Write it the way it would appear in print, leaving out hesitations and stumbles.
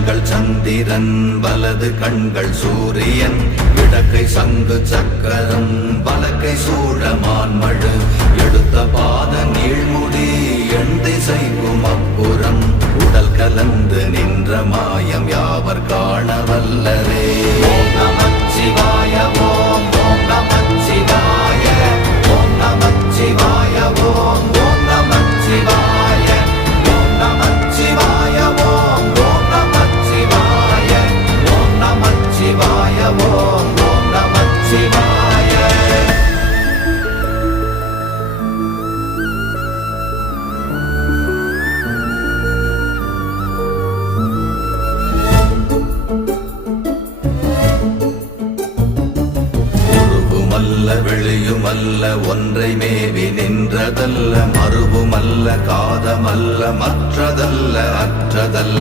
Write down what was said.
கண்கள் சந்திரன் வலது கண்கள் சூரியன் இடக்கை சங்கு சக்கரம் வலக்கை சூழமான்மழு எடுத்த பாத நீழ்முடி எண் திசைக்கும் அப்புறம் உடல் கலந்து நின்ற மாயம் யாவர் காண வல்லரே. ஓம் நமச்சிவாய ஓம் ஓம் நமச்சிவாய ஓம் நமச்சிவாய ஓம் ஓம் நமச்சிவாய ஓம் நமச்சிவாய ஓம் ஓம் நமச்சிவாய ஓம் நமச்சிவாய ஓம் ஓம் நமச்சிவாய. வெளியுமல்ல ஒன்றை மேவி நின்றதல்ல மறுவுமல்ல காதமல்ல மற்றதல்ல அற்றதல்ல